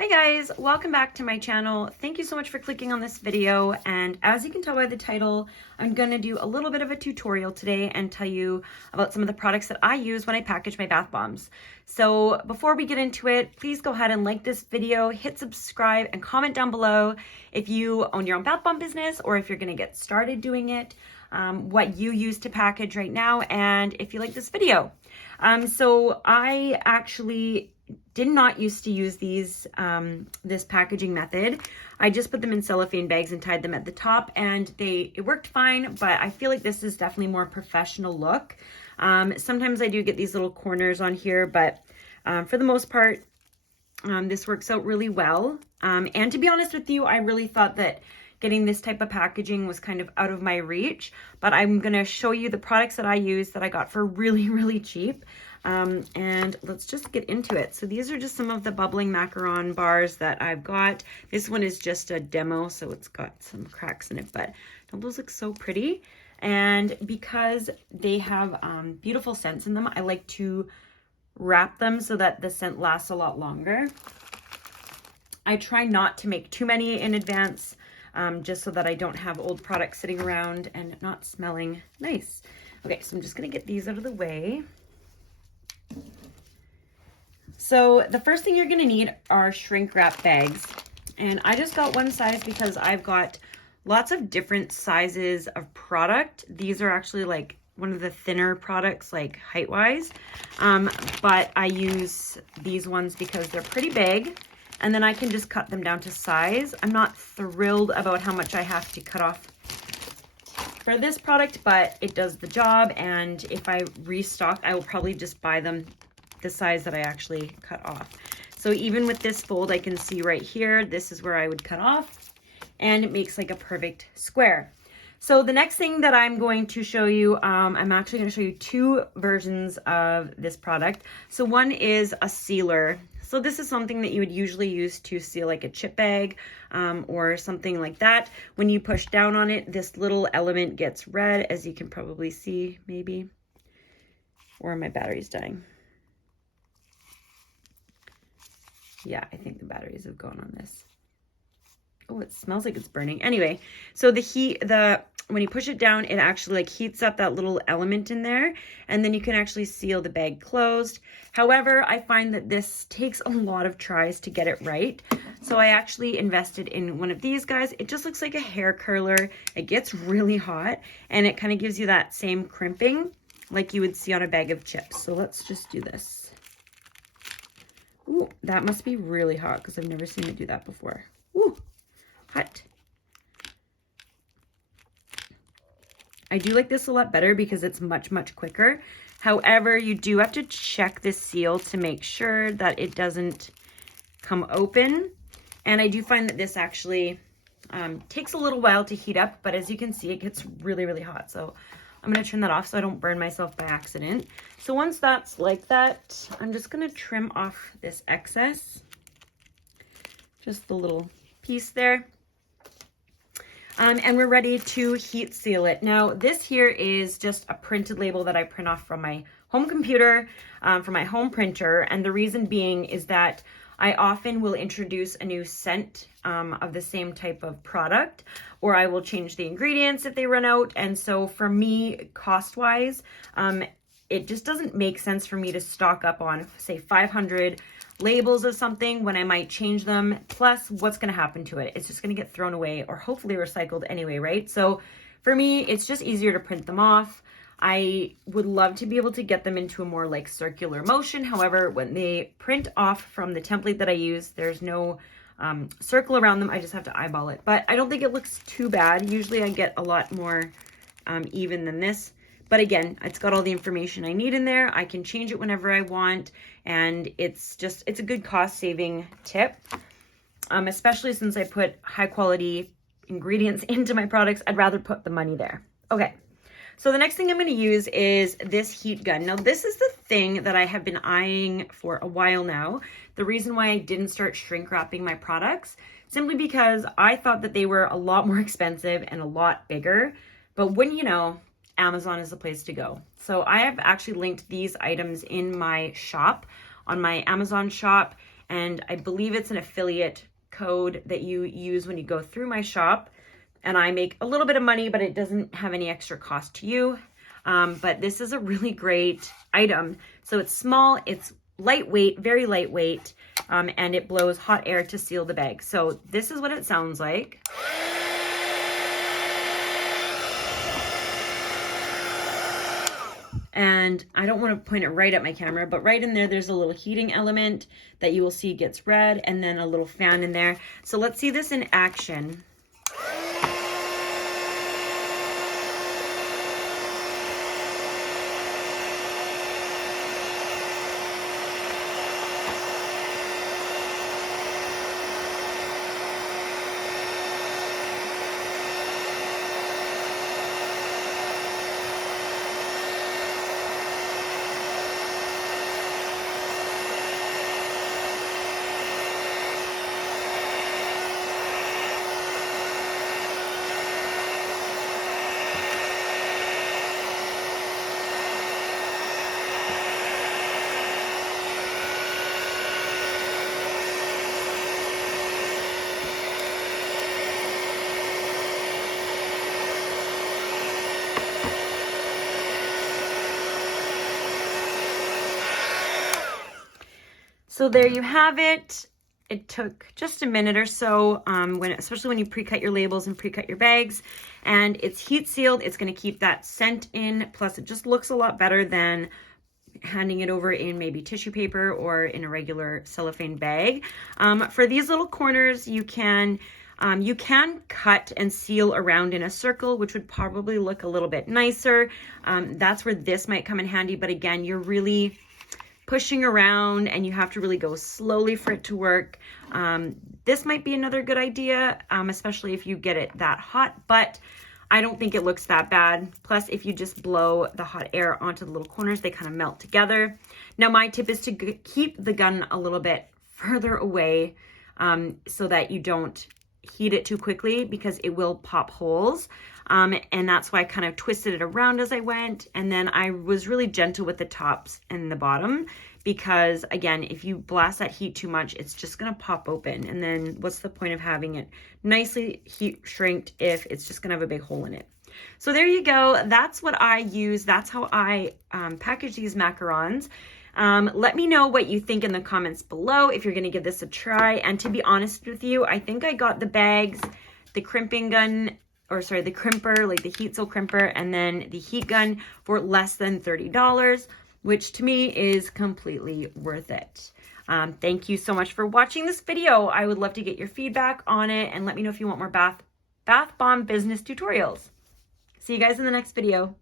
Hi guys, welcome back to my channel. Thank you so much for clicking on this video, and as you can tell by the title, I'm going to do a little bit of a tutorial today and tell you about some of the products that I use when I package my bath bombs. So before we get into it, please go ahead and like this video, hit subscribe, and comment down below if you own your own bath bomb business or if you're going to get started doing it, what you use to package right now, and if you like this video. So I actually did not used to use these this packaging method. I just put them in cellophane bags and tied them at the top, and it worked fine, but I feel like this is definitely more professional look. Sometimes I do get these little corners on here, but for the most part, this works out really well. And to be honest with you, I really thought that getting this type of packaging was kind of out of my reach, but I'm gonna show you the products that I use that I got for really, really cheap. And let's just get into it. So these are just some of the bubbling macaron bars that I've got. This one is just a demo, so it's got some cracks in it, but don't those look so pretty? And because they have beautiful scents in them, I like to wrap them so that the scent lasts a lot longer. I try not to make too many in advance, just so that I don't have old products sitting around and not smelling nice. Okay, so I'm just gonna get these out of the way. So the first thing you're gonna need are shrink wrap bags. And I just got one size because I've got lots of different sizes of product. These are actually like one of the thinner products, like height-wise. But I use these ones because they're pretty big, and then I can just cut them down to size. I'm not thrilled about how much I have to cut off for this product, but it does the job, and if I restock, I will probably just buy them the size that I actually cut off. So even with this fold, I can see right here, this is where I would cut off, and it makes like a perfect square. So the next thing that I'm going to show you, I'm actually going to show you two versions of this product. So one is a sealer. So this is something that you would usually use to seal like a chip bag or something like that. When you push down on it, this little element gets red, as you can probably see, maybe. Or my battery's dying. Yeah, I think the batteries have gone on this. Oh, it smells like it's burning. Anyway, so when you push it down, it actually like heats up that little element in there, and then you can actually seal the bag closed. However, I find that this takes a lot of tries to get it right. So I actually invested in one of these guys. It just looks like a hair curler. It gets really hot, and it kind of gives you that same crimping like you would see on a bag of chips. So let's just do this. Ooh, that must be really hot because I've never seen it do that before. Ooh, hot. I do like this a lot better because it's much, much quicker. However, you do have to check this seal to make sure that it doesn't come open. And I do find that this actually takes a little while to heat up, but as you can see, it gets really, really hot. So I'm going to turn that off so I don't burn myself by accident. So once that's like that, I'm just going to trim off this excess. Just the little piece there. And we're ready to heat seal it. Now, this here is just a printed label that I print off from my home computer, from my home printer. And the reason being is that I often will introduce a new scent of the same type of product, or I will change the ingredients if they run out. And so for me, cost-wise, it just doesn't make sense for me to stock up on, say, 500 labels of something when I might change them. Plus, what's going to happen to it? It's just going to get thrown away or hopefully recycled anyway, right? So for me, it's just easier to print them off. I would love to be able to get them into a more like circular motion. However, when they print off from the template that I use, there's no circle around them. I just have to eyeball it. But I don't think it looks too bad. Usually I get a lot more even than this. But again, it's got all the information I need in there. I can change it whenever I want. And it's a good cost saving tip. Especially since I put high quality ingredients into my products, I'd rather put the money there. Okay. So the next thing I'm going to use is this heat gun. Now, this is the thing that I have been eyeing for a while now. The reason why I didn't start shrink wrapping my products, simply because I thought that they were a lot more expensive and a lot bigger. But wouldn't you know, Amazon is the place to go. So I have actually linked these items in my shop, on my Amazon shop, and I believe it's an affiliate code that you use when you go through my shop, and I make a little bit of money, but it doesn't have any extra cost to you. But this is a really great item. So it's small, it's lightweight, very lightweight, and it blows hot air to seal the bag. So this is what it sounds like. And I don't want to point it right at my camera, but right in there, there's a little heating element that you will see gets red, and then a little fan in there. So let's see this in action. So there you have it. It took just a minute or so, especially when you pre-cut your labels and pre-cut your bags, and it's heat sealed. It's going to keep that scent in. Plus, it just looks a lot better than handing it over in maybe tissue paper or in a regular cellophane bag. For these little corners, you can cut and seal around in a circle, which would probably look a little bit nicer. That's where this might come in handy. But again, you're really pushing around and you have to really go slowly for it to work. This might be another good idea, especially if you get it that hot, but I don't think it looks that bad. Plus, if you just blow the hot air onto the little corners, they kind of melt together. Now, my tip is to keep the gun a little bit further away so that you don't heat it too quickly, because it will pop holes. And that's why I kind of twisted it around as I went. And then I was really gentle with the tops and the bottom, because again, if you blast that heat too much, it's just going to pop open. And then what's the point of having it nicely heat shrinked if it's just going to have a big hole in it? So there you go. That's what I use. That's how I package these macarons. Let me know what you think in the comments below if you're going to give this a try. And to be honest with you, I think I got the bags, the crimping gun, or sorry, the crimper, like the heat seal crimper, and then the heat gun for less than $30, which to me is completely worth it. Thank you so much for watching this video. I would love to get your feedback on it, and let me know if you want more bath bomb business tutorials. See you guys in the next video.